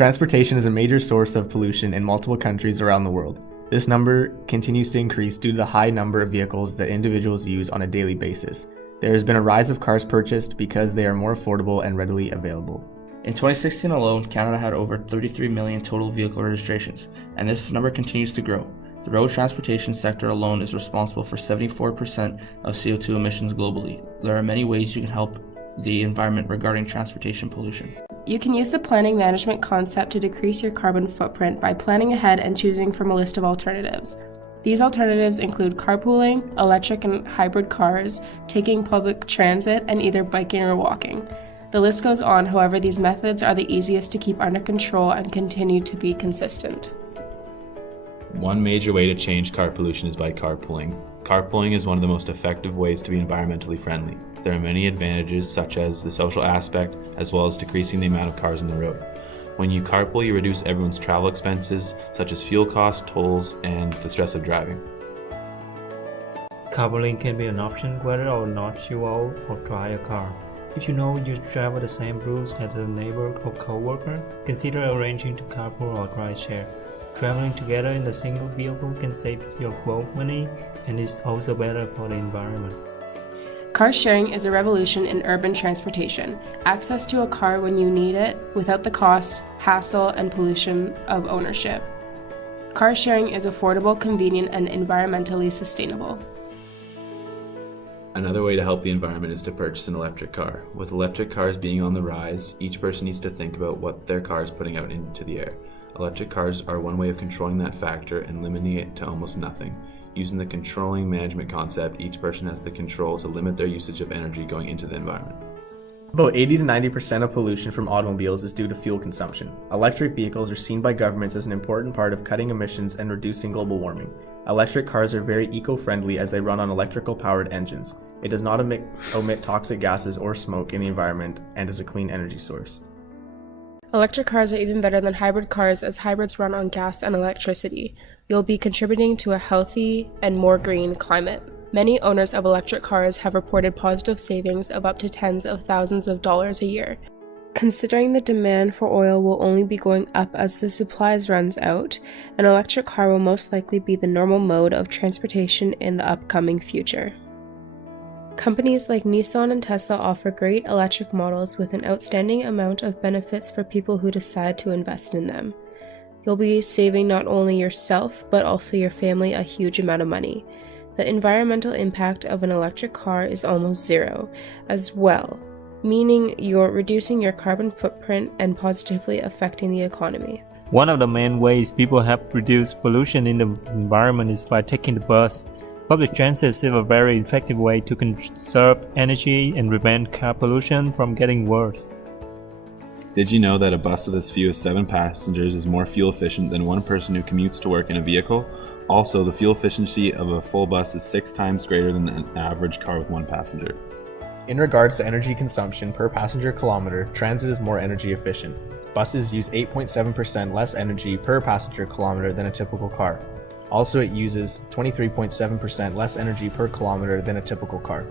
Transportation is a major source of pollution in multiple countries around the world. This number continues to increase due to the high number of vehicles that individuals use on a daily basis. There has been a rise of cars purchased because they are more affordable and readily available. In 2016 alone, Canada had over 33 million total vehicle registrations, and this number continues to grow. The road transportation sector alone is responsible for 74% of CO2 emissions globally. There are many ways you can help the environment regarding transportation pollution. You can use the planning management concept to decrease your carbon footprint by planning ahead and choosing from a list of alternatives. These alternatives include carpooling, electric and hybrid cars, taking public transit, and either biking or walking. The list goes on, however, these methods are the easiest to keep under control and continue to be consistent. One major way to change car pollution is by carpooling. Carpooling is one of the most effective ways to be environmentally friendly. There are many advantages such as the social aspect as well as decreasing the amount of cars on the road. When you carpool, you reduce everyone's travel expenses such as fuel costs, tolls, and the stress of driving. Carpooling can be an option whether or not you own or drive a car. If you know you travel the same routes as a neighbor or co-worker, consider arranging to carpool or ride share. Traveling together in a single vehicle can save you both money and is also better for the environment. Car sharing is a revolution in urban transportation. Access to a car when you need it without the cost, hassle, and pollution of ownership. Car sharing is affordable, convenient, and environmentally sustainable. Another way to help the environment is to purchase an electric car. With electric cars being on the rise, each person needs to think about what their car is putting out into the air. Electric cars are one way of controlling that factor and limiting it to almost nothing. Using the controlling management concept, each person has the control to limit their usage of energy going into the environment. About 80 to 90% of pollution from automobiles is due to fuel consumption. Electric vehicles are seen by governments as an important part of cutting emissions and reducing global warming. Electric cars are very eco-friendly as they run on electrical powered engines. It does not emit toxic gases or smoke in the environment and is a clean energy source. Electric cars are even better than hybrid cars as hybrids run on gas and electricity. You'll be contributing to a healthy and more green climate. Many owners of electric cars have reported positive savings of up to tens of thousands of dollars a year. Considering the demand for oil will only be going up as the supplies runs out, an electric car will most likely be the normal mode of transportation in the upcoming future. Companies like Nissan and Tesla offer great electric models with an outstanding amount of benefits for people who decide to invest in them. You'll be saving not only yourself, but also your family a huge amount of money. The environmental impact of an electric car is almost zero as well, meaning you're reducing your carbon footprint and positively affecting the economy. One of the main ways people have reduced pollution in the environment is by taking the bus. Public transit is a very effective way to conserve energy and prevent car pollution from getting worse. Did you know that a bus with as few as 7 passengers is more fuel efficient than one person who commutes to work in a vehicle? Also, the fuel efficiency of a full bus is 6 times greater than an average car with 1 passenger. In regards to energy consumption per passenger kilometer, transit is more energy efficient. Buses use 8.7% less energy per passenger kilometer than a typical car. Also, it uses 23.7% less energy per kilometer than a typical car.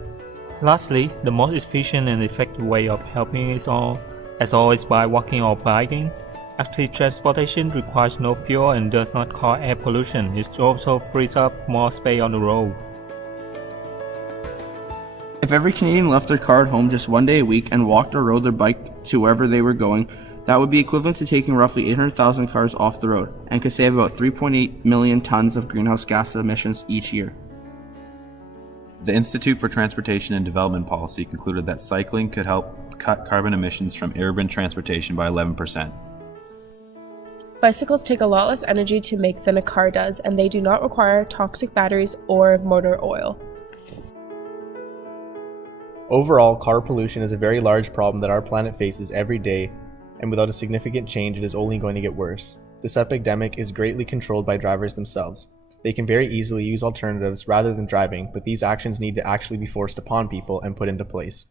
Lastly, the most efficient and effective way of helping is as always by walking or biking. Active transportation requires no fuel and does not cause air pollution. It also frees up more space on the road. If every Canadian left their car at home just one day a week and walked or rode their bike to wherever they were going, that would be equivalent to taking roughly 800,000 cars off the road and could save about 3.8 million tons of greenhouse gas emissions each year. The Institute for Transportation and Development Policy concluded that cycling could help cut carbon emissions from urban transportation by 11%. Bicycles take a lot less energy to make than a car does, and they do not require toxic batteries or motor oil. Overall, car pollution is a very large problem that our planet faces every day, and without a significant change, it is only going to get worse. This epidemic is greatly controlled by drivers themselves. They can very easily use alternatives rather than driving, but these actions need to actually be forced upon people and put into place.